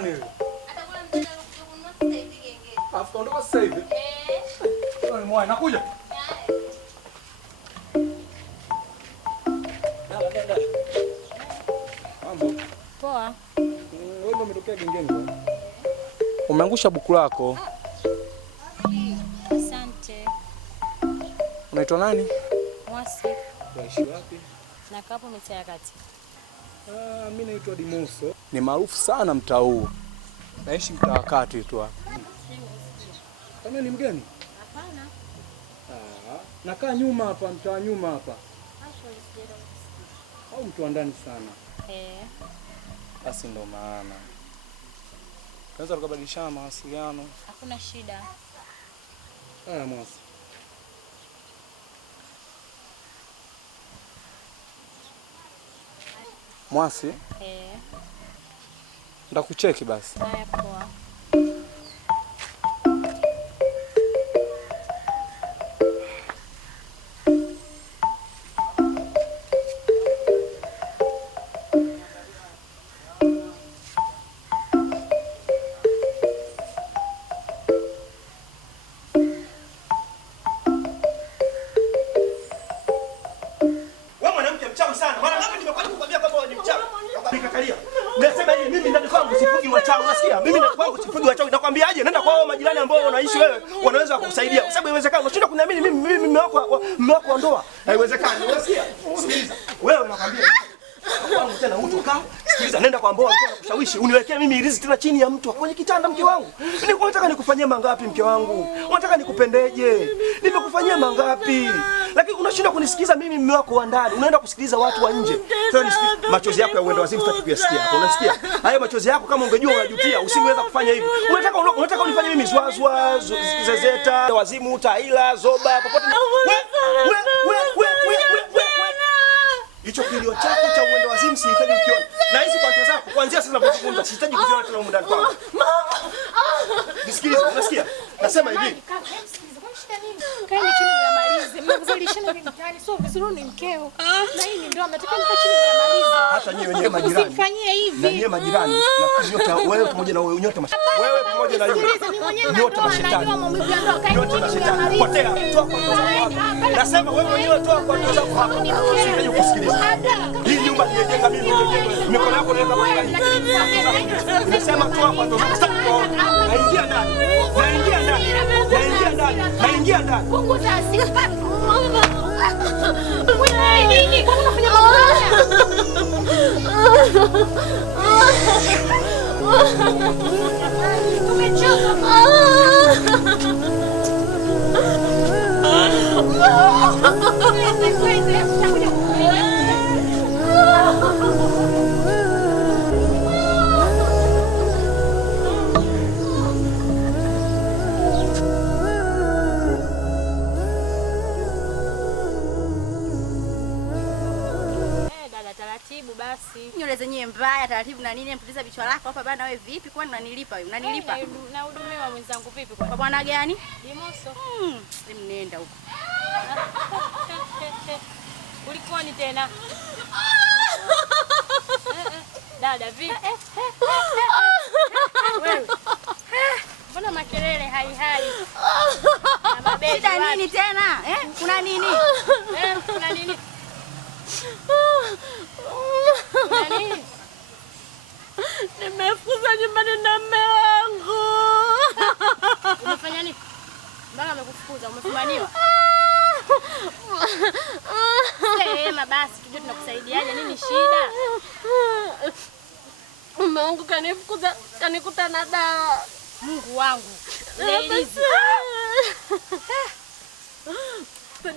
nani yule? Atakula mtenda kununua sasa hivi genge. Afu ondoka sasa hivi. Wewe mwana nakuja. Dada. Mambo. Poa. Wewe ndio umetokea gengeni bwana. Umeangusha buku lako. Asante. Unaitwa nani? Mwasi. Unaishi wapi? Na kapo mitaa ya kati. Mimi naitwa Dimoso. Ni maarufu sana mtaa huu. Naishi mtaa wa kati tu hapa. Kama ni mgeni? Hapana. Nakaa nyuma hapa, mtaa nyuma hapa. Au mtu wa ndani sana? Basi ndo maana. Tunaweza tukabadilishana mawasiliano. Hakuna shida. Mwasi. Mwasi? Ndakucheki basi. Haya poa. Nakwambiaje, nenda kwa hao majirani ambao unaishi wewe, wanaweza kukusaidia. Kwa sababu haiwezekani unashinda kuniamini mimi mume wako wa ndoa. Haiwezekani. Unasikia? Sikiliza. Wewe nakwambia. Kwangu tena hutoka. Sikiliza, nenda kwa ambao walikuwa wanakushawishi. Uniwekee mimi irizi tena chini ya mtu kwenye kitanda mke wangu. Unataka nikufanyie mangapi mke wangu? Unataka nikupendeje? Nimekufanyia mangapi? Lakini unashinda kunisikiza mimi mume wako wa ndani. Unaenda kusikiliza watu wa nje. Sasa nisikize, machozi yako ya uenda wazimu sitaki kuyasikia hapo. Unasikia? Hayo machozi yako kama ungejua unajutia, usingeweza kufanya hivyo. Unataka unifanye mimi zwazwa, zezeta, wazimu, taila, zoba, popote. Hicho kilio chako cha uenda wazimu sihitaji ukiona. Na hizi kwa zako kuanzia sasa ninapozungumza sihitaji kukiona tena huko ndani kwangu. Nisikilize, unasikia? Nasema hivi. Kaeni chini mnamalize. Mnazalishana nini ndani? Sio vizuri ni mkeo. Na hii ni ndoa mnataka mkae chini mnamalize. Hata nyinyi wenyewe majirani. Usifanyie hivi. Na nyinyi majirani na nyota wewe pamoja na wewe nyota mashetani. Wewe pamoja na yule. Nyota mashetani. Nyota mashetani. Potea, toa kwa ndoa zako. Nasema wewe mwenyewe toa kwa ndoa zako hapa. Usifanye kusikiliza. Hii nyumba nijenga mimi mwenyewe. Mikono yako naweka mbali. Nimesema toa kwa ndoa zako. Naingia ndani. Naingia ndani. Naingia ndani. Naingia ndani. Punguza hasira. Wewe nini? Kwa nini unafanya mambo haya? Tumechoka. Taratibu basi. Nywele zenyewe mbaya, taratibu na nini? Mpoteza vichwa lako hapa bana. Wewe vipi? Kwani unanilipa wewe? Unanilipa? Na hudumiwa mwenzangu vipi kwa? Kwa bwana gani? Dimoso. Nenda huko. Kulikoni tena? Dada vipi? Wewe. Mbona makelele hai hai? Na mabegi. Shida nini tena? Kuna nini? Kuna nini? Nani? Nimefukuzwa nyumbani na mume wangu. Umefanya nini? Mbona amekufukuza? Umefumaniwa? Sema basi tujue tunakusaidiaje, nini shida? Mume wangu kanifukuza, kanikuta na dawa. Mungu wangu. Ladies.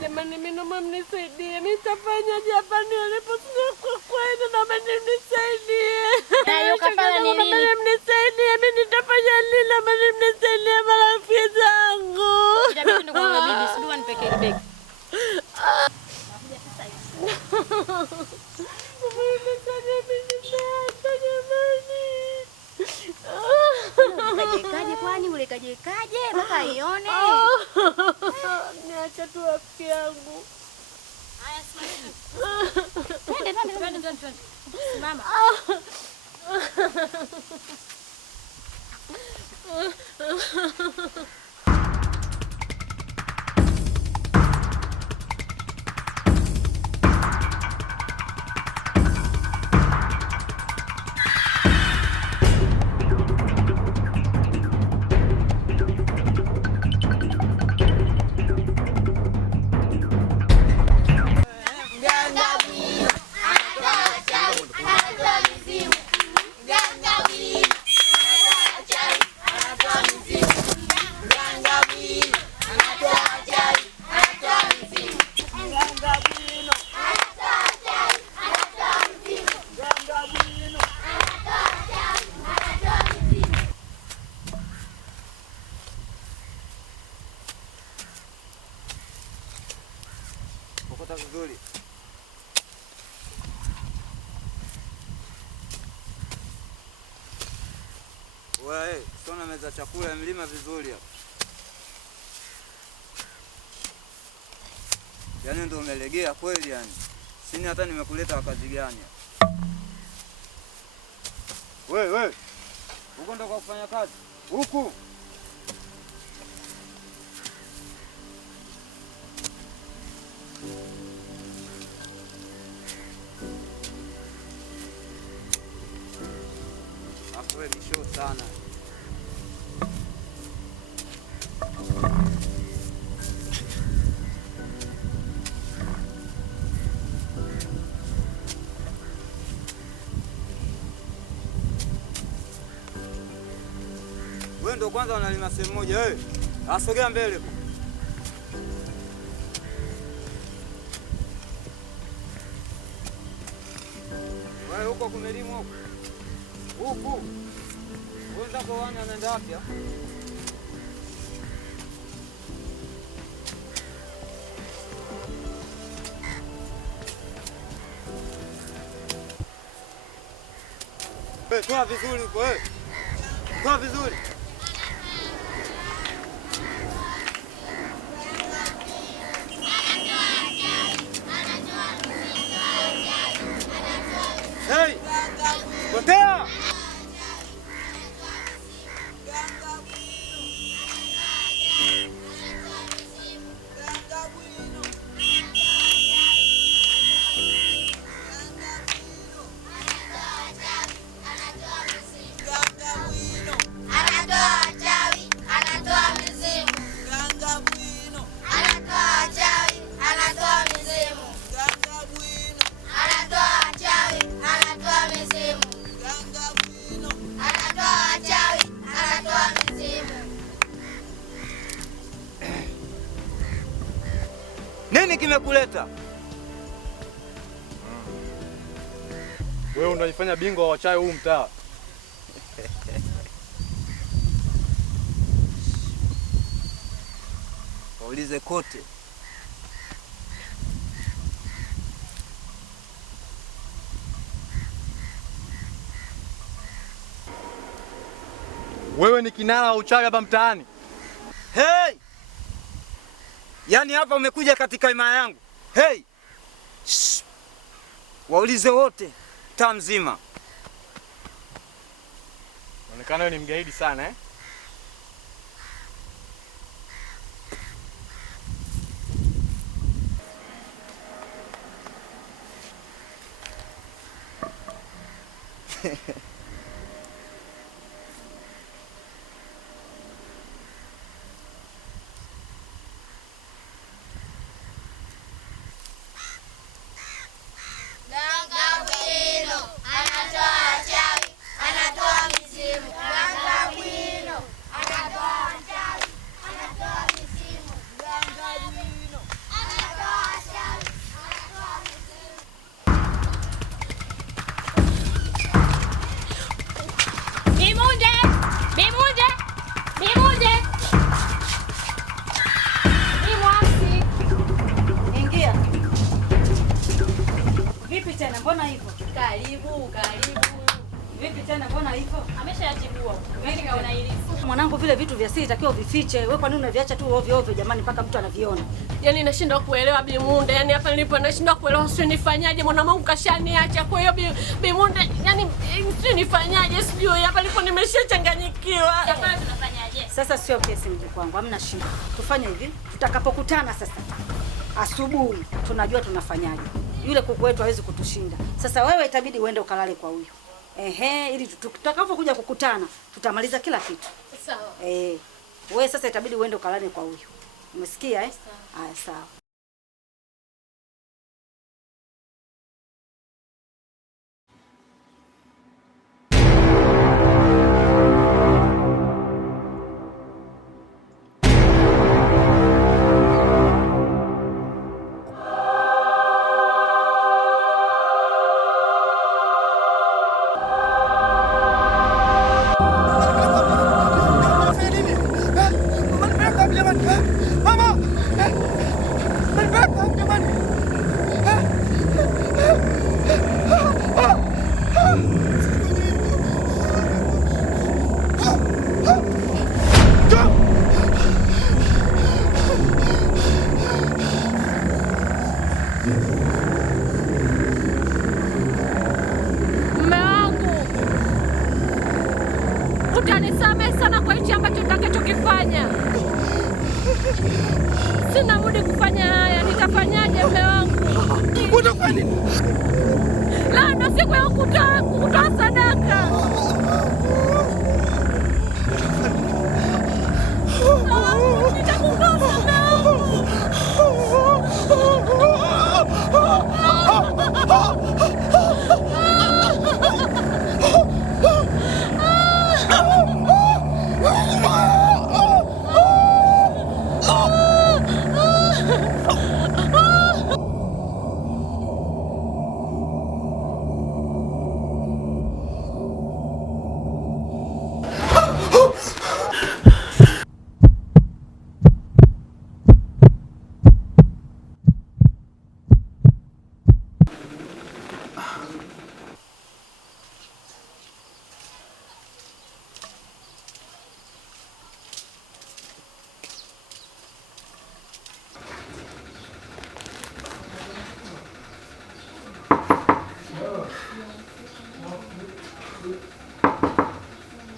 Jamani, mimi naomba mnisaidie. Nitafanyaje hapa nilipo? Sio kwenda, naomba mnisaidie. Hayo kafara ni nini? Mnisaidie, mimi nitafanya nini? Naomba mnisaidie marafiki zangu. Itabidi ndo kwa bibi, sio nipeke begi. Kaje kwani ule kaje mpaka ione. Niacha tu rafiki yangu. Haya twende. Mama. Ukota vizuri. Wewe, sona meza chakula ya mlima vizuri hapa. Yaani ndio umelegea kweli yani. Sini hata nimekuleta wakati gani? Wewe. Uko ndo kwa kufanya kazi? Huku. Wewe ni show sana. Wewe ndo kwanza unalima sehemu moja wewe. Asogea mbele. Wewe huko kumelima huko. Huku. Wewe ndako wana anaenda wapi? Wewe toa vizuri huko wewe. Toa vizuri. Hey! Potea! Nini kimekuleta? Wewe unajifanya bingwa wa chai huu mtaa. Waulize kote. Wewe ni kinara wa uchawi hapa mtaani. Hey! Yaani hapa umekuja katika himaya yangu. Hey! Shh. Waulize wote taa mzima. Unaonekana wewe ni mgaidi sana eh? Vipi tena mbona hivyo? Ameshajibua. Mimi kaona hili. Mwanangu vile vitu vya siri takiwa vifiche. Wewe kwa nini unaviacha tu ovyo ovyo jamani mpaka mtu anaviona? Yaani nashindwa kuelewa Bimunde. Yaani hapa nilipo nashindwa kuelewa sio nifanyaje mwanangu kashaniacha. Kwa hiyo Bimunde yaani sio nifanyaje sijui hapa nilipo nimeshachanganyikiwa. Sasa tunafanyaje? Sasa sio kesi mjukuu wangu. Hamna shida. Tufanye hivi. Tutakapokutana sasa asubuhi tunajua tunafanyaje. Yule kuku wetu hawezi kutushinda. Sasa wewe itabidi uende ukalale kwa huyo. Ili tutakapokuja kukutana tutamaliza kila kitu. Sawa. Wewe sasa itabidi uende ukalale kwa huyo. Umesikia Haya sawa. Utanisamehe sana kwa hichi ambacho nitakachokifanya. Sina budi kufanya haya. Nitafanyaje mume wangu? Utafanya nini? Leo ndio siku ya kutoa sadaka.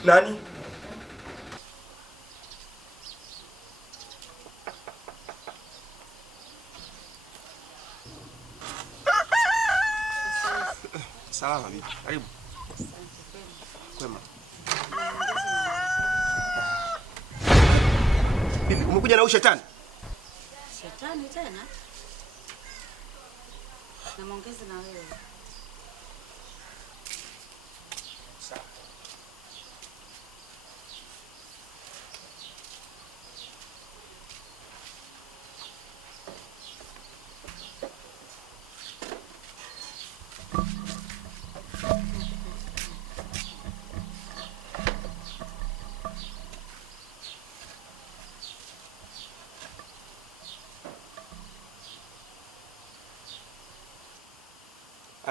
Nani? Salama bibi. Karibu. Kwema. Bibi, umekuja na ushetani? Shetani tena? Na muongeze na wewe. Sawa.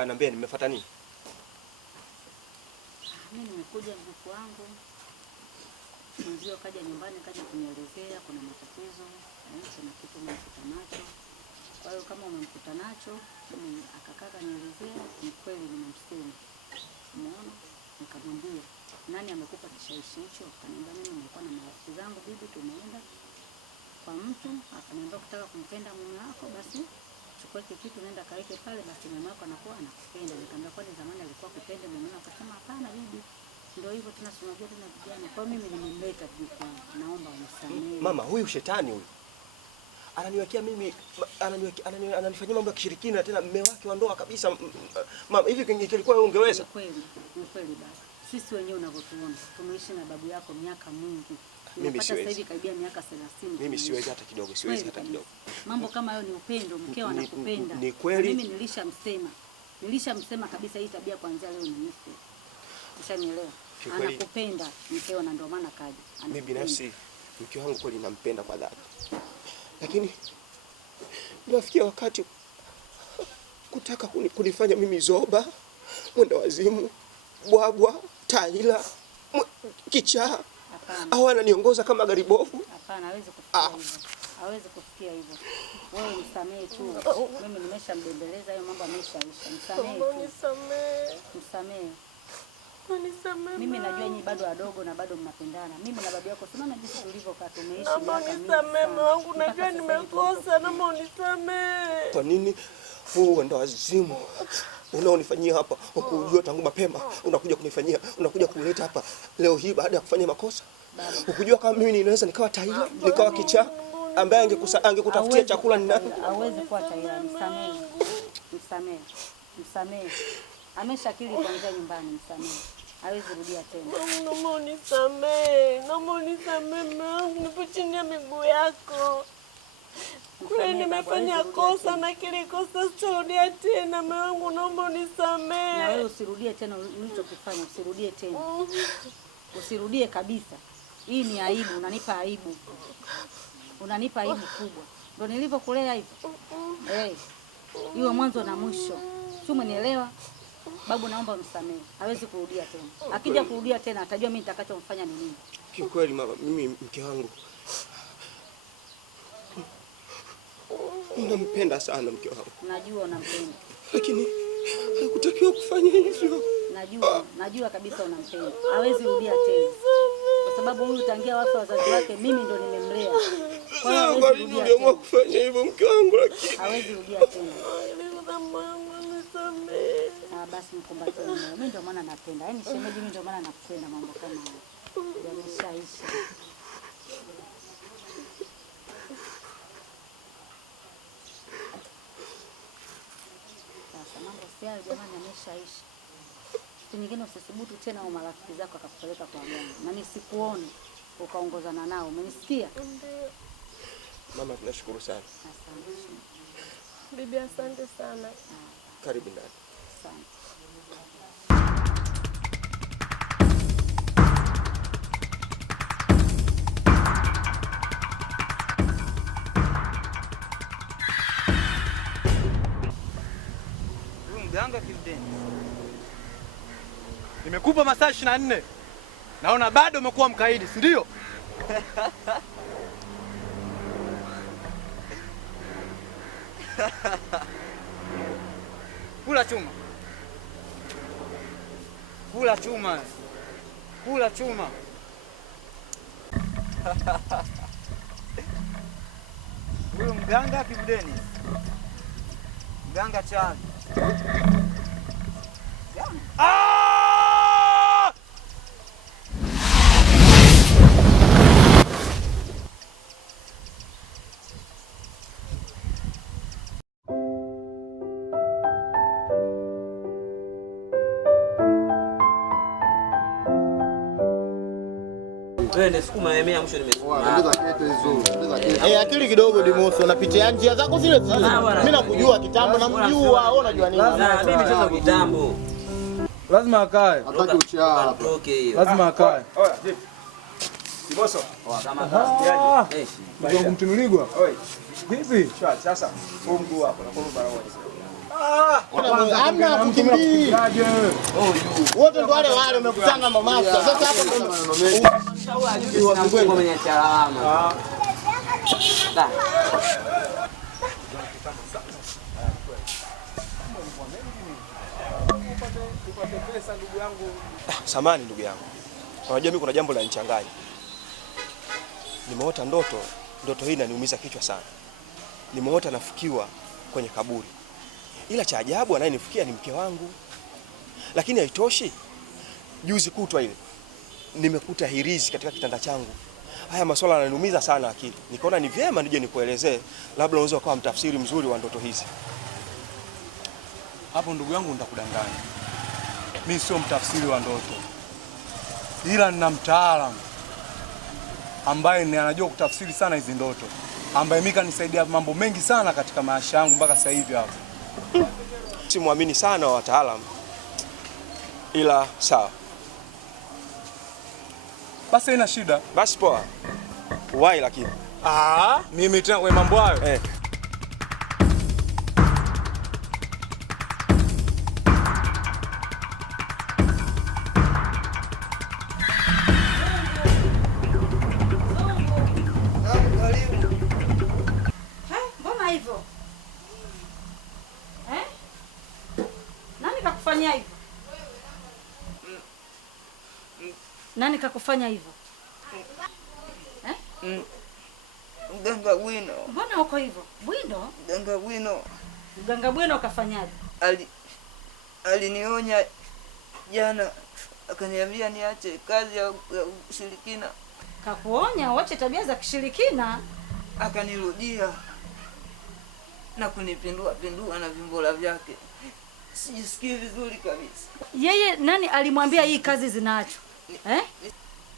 Niambie nimefuata nini? Mimi nimekuja mjukuu wangu. Mzio kaja nyumbani kaja kunielezea kuna matatizo, kuna kitu nimekuta nacho. Kwa hiyo kama umemkuta nacho, akakaa nielezea, ni kweli nimemsema. Umeona? Nikamwambia, nani amekupa kishawishi hicho? Akaniambia mimi nilikuwa na marafiki zangu bibi tumeenda kwa mtu, akaniambia ukitaka kumpenda mume wako basi chukua kitu nenda kaweke pale basi mume wako anakuwa anakupenda. Nikamwambia kwani zamani alikuwa kupenda mume wako? Akasema hapana bibi. Ndio hivyo tunasumajua tena vijana. Kwa mimi nimemleta bibi, naomba unisamehe. Mama, huyu shetani huyu. Ananiwekea mimi ananifanyia mambo ya kishirikina tena mume wake wa ndoa kabisa. Mama, hivi kilikuwa wewe ungeweza? Ni kweli baba. Sisi wenyewe unavyotuona tumeishi na babu yako miaka mingi. Mimi siwezi. Sasa hivi karibia miaka 30. Mimi siwezi hata kidogo, siwezi hata kidogo. Mambo kama hayo ni upendo, mkeo anakupenda. Ni kweli. Mimi nilishamsema kabisa hii tabia kuanzia leo ni misi. Ushanielewa? Anakupenda mkeo na ndio maana kaja. Mimi binafsi mke wangu kweli nampenda kwa dhati. Lakini nafikia wakati kutaka kunifanya mimi zoba, mwenda wazimu. bwabwa, taila, kichaa. Au ananiongoza kama gari bovu? Hapana, hawezi kufikia hivyo. Hawezi kufikia hivyo. Wewe nisamehe tu. Mimi nimeshambembeleza, hayo mambo ameshaisha. Nisamehe tu. Nisamehe. Mimi najua nyinyi bado wadogo na bado mnapendana. Mimi na baba yako tunaona jinsi tulivyokaa, tumeishi miaka mingi. Nisamehe wangu, najua nimekosa, naomba unisamehe. Kwa nini huu ndo wazimu unaonifanyia hapa? Ukujua tangu mapema unakuja kunifanyia, unakuja kuleta hapa leo hii baada ya kufanya makosa. Ukujua kama mimi ninaweza nikawa taila, nikawa kichaa ambaye angekutafutia chakula ni nani? Hawezi kuwa taila. Nisamehe. Nisamehe. Nisamehe. Ameshakiri kuanzia nyumbani, nisamehe. Hawezi rudia tena. Naomba unisamehe. Naomba unisamehe mwanangu, nipo chini ya miguu yako. Kule nimefanya kosa na kile kosa sitarudia tena mwanangu, naomba unisamehe. Na wewe usirudie tena ulichokifanya, usirudie tena. Usirudie kabisa. Hii ni aibu, unanipa aibu. Unanipa aibu kubwa. Ndio nilivyokulea hivyo. Iwe mwanzo na mwisho. Si umenielewa? Babu, naomba msamehe. Hawezi kurudia tena. Akija kurudia tena atajua mimi nitakachomfanya ni nini. Kiukweli mama, mimi mke wangu nampenda sana mke wangu. Najua unampenda. Lakini hakutakiwa kufanya hivyo. Najua kabisa unampenda. Hawezi rudia tena. Kwa sababu huyu tangia wafu wazazi wake mimi ndo nimemlea. Kwa hiyo hawezi rudia tena. Kufanya hivyo mke wangu, lakini hawezi rudia tena. Basi mkumbatie mimi. Mimi ndio maana napenda. Yaani shemeji, mimi ndio maana nakupenda mambo kama haya. Yameshaisha. Sasa mambo si hayo jamani, yameshaisha. Siku nyingine usithubutu tena au marafiki zako akakupeleka kwa mganga. Na nisikuone ukaongozana nao. Umenisikia? Ndio. Mama, tunashukuru sana. Asante. Bibi, asante sana. Karibu ndani. Asante. Mganga Kildeni, nimekupa masaa 24. Naona bado umekuwa mkaidi, si ndio? Kula chuma. Kula chuma. Kula chuma. Huyu mganga Kildeni. Mganga Chavi. Akili kidogo Dimoso, napitia njia zako zile zile. Mimi nakujua kitambo, namjua, wewe unajua nini? Mimi mchezo kitambo. Lazima akae. Hataki uchaa. Lazima akae. Oya, vipi? Dimoso. Kama kazi. Ndio kumtunuligwa. Oi. Vipi? Sasa, huu mguu hapo na kwa barabara. Hamna kumkimbii. Wote ndo wale wamekutana mamasa. Sasa hapo ndo mwenye chalama. Samani ndugu yangu. Unajua mimi kuna jambo la nichanganya. Nimeota ndoto hii inaniumiza kichwa sana. Nimeota nafukiwa kwenye kaburi. Ila cha ajabu anayenifikia ni mke wangu. Lakini haitoshi. Juzi kutwa ile nimekuta hirizi katika kitanda changu. Haya masuala yananiumiza sana akili. Nikaona ni vyema nije nikuelezee, labda unaweza kuwa mtafsiri mzuri wa ndoto hizi. Hapo ndugu yangu nitakudanganya. Mimi sio mtafsiri wa ndoto. Ila nina mtaalamu ambaye anajua kutafsiri sana hizi ndoto. Ambaye mimi kanisaidia mambo mengi sana katika maisha yangu mpaka sasa hivi hapo. Simuamini sana wataalamu. Ila sawa. Basi haina shida. Basi poa. Wai lakini. Mimi tena kwa mambo hayo. kakufanyia hivyo? Nani kakufanya hivyo? Mganga Bwino. Mbona uko hivyo? Bwino? Mganga Bwino. Mganga Bwino kafanyaje? Alinionya jana akaniambia niache kazi ya ushirikina. Kakuonya uache tabia za kishirikina? Akanirudia na kunipindua na vimbola vyake. Sijisikii vizuri kabisa. Yeye nani alimwambia hii kazi zinaachwa?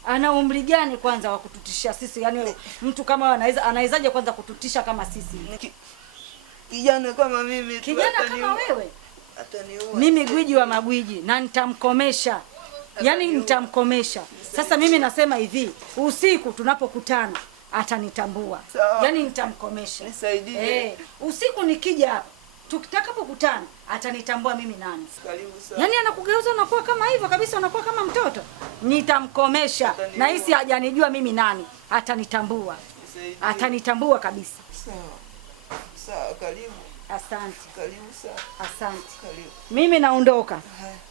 Ana umri gani kwanza wa kututisha sisi? Yaani mtu kama anawezaje kwanza kututisha kama sisi? Kijana kama mimi. Kijana kama wewe? Ataniua. Mimi gwiji wa magwiji na nitamkomesha. Yaani nitamkomesha. Sasa mimi nasema hivi, usiku tunapokutana atanitambua. Yaani nitamkomesha. Nisaidie. Usiku nikija hapa tutakapokutana atanitambua mimi nani. Karibu sana. Yaani anakugeuza unakuwa kama hivyo kabisa, unakuwa kama mtoto. Nitamkomesha. Na hisi hajanijua mimi nani. Atanitambua. Atanitambua kabisa. Sawa, karibu. Asante. Karibu sana. Asante. Karibu. Mimi naondoka.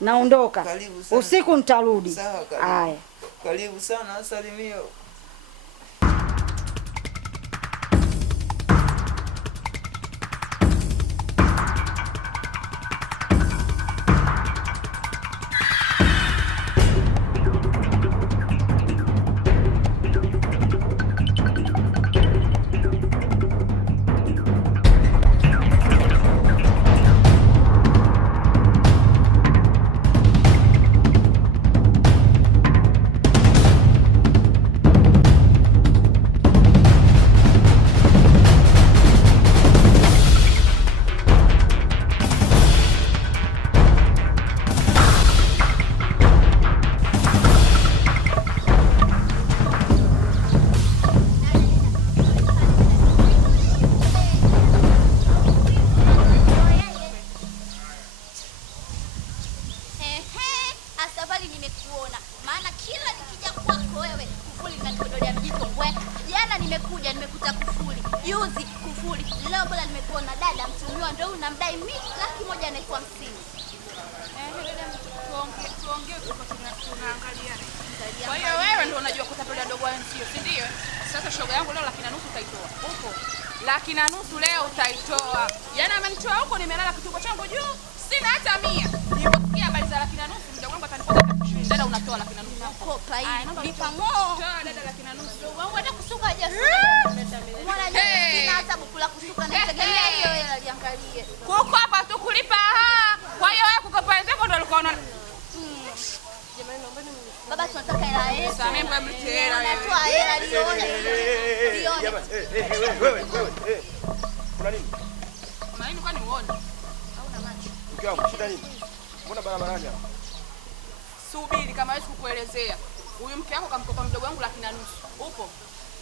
Naondoka. Karibu sana. Usiku nitarudi. Sawa, karibu. Haya. Karibu sana, salimia. Kwa hiyo wewe ndio unajua kutapelea dogo wenzio, si ndio? Sasa shoga yangu leo 1,500 utaitoa. Huko 1,500 leo utaitoa. Jana amenitoa huko nimelala kituko changu juu, sina hata 100. Niliposikia habari za 1,500 mdogo wangu atanipata 20. Dada unatoa 1,500. Kopa hii. Lipa mo. Toa dada 1,500. Dogo wangu hata kusuka haja. Mbona leo sina hata buku la kusuka na tegemea hiyo hela liangalie. Kuko hapa tu kulipa. Kwa hiyo wewe kukopa wenzako ndio ulikuwa unaona. Baba tunataka hela yetu. Sasa mimi mbona hela? Natoa hela lione. Wewe. Kuna nini? Kuna nini kwani uone? Hauna macho. Mke wangu shida nini? Mbona barabarani hapa? Subiri kama hawezi kukuelezea. Huyu mke wako kamkopa mdogo wangu 1,500. Upo?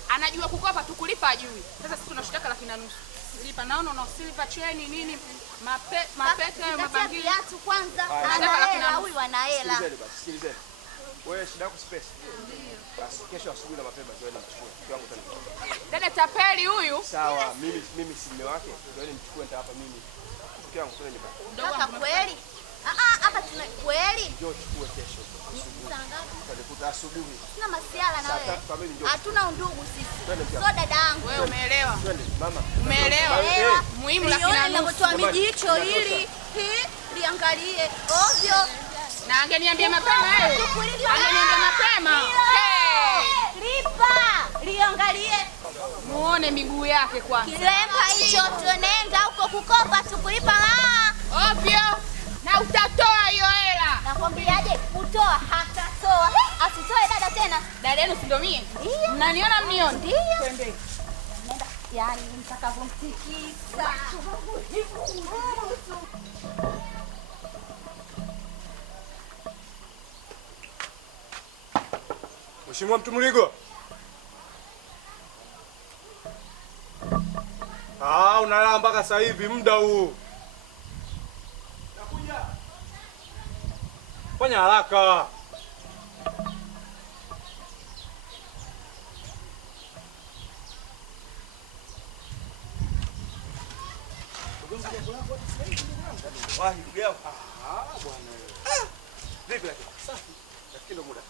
Anajua kukopa tu kulipa ajui. Sasa sisi tunashitaka 1,500. Lipa naona una silver chain nini? Mapete mabangili. Viatu kwanza. Ana hela huyu ana hela. Sikilizeni. Wewe shida yako space. Basi kesho asubuhi na mapema tuende mchukue. Kiwango tena. Dada tapeli huyu. Sawa, mimi si mume wake. Tuende mchukue hapa mimi. Kiwango tena nyumbani. Kaka kweli? Hapa tuna kweli? Njoo chukue kesho. Utakuta asubuhi. Sina masiala na wewe. Hatuna undugu sisi. So dada yangu. Wewe umeelewa? Twende mama. Umeelewa? Muhimu 1,500. Ninapotoa mijicho hili liangalie ovyo. Na angeniambia mapema wewe. Angeniambia mapema. Lipa, liangalie. Muone miguu yake kwanza. Kilemba hicho tunaenda huko kukopa tukulipa ovyo. Na utatoa hiyo hela. Nakwambiaje? Utoa hatatoa. Asitoe dada tena. Dada yenu si ndio mimi? Mnaniona mnione? Ndio. Twende. Nenda. Yaani mtakavomtikisa. Mheshimiwa Mtumuligo. Unalala mpaka sasa hivi muda huu. Nakuja. Fanya haraka. Wahi ndugu yangu. Vipi lakini? Safi. Lakini ndo muda.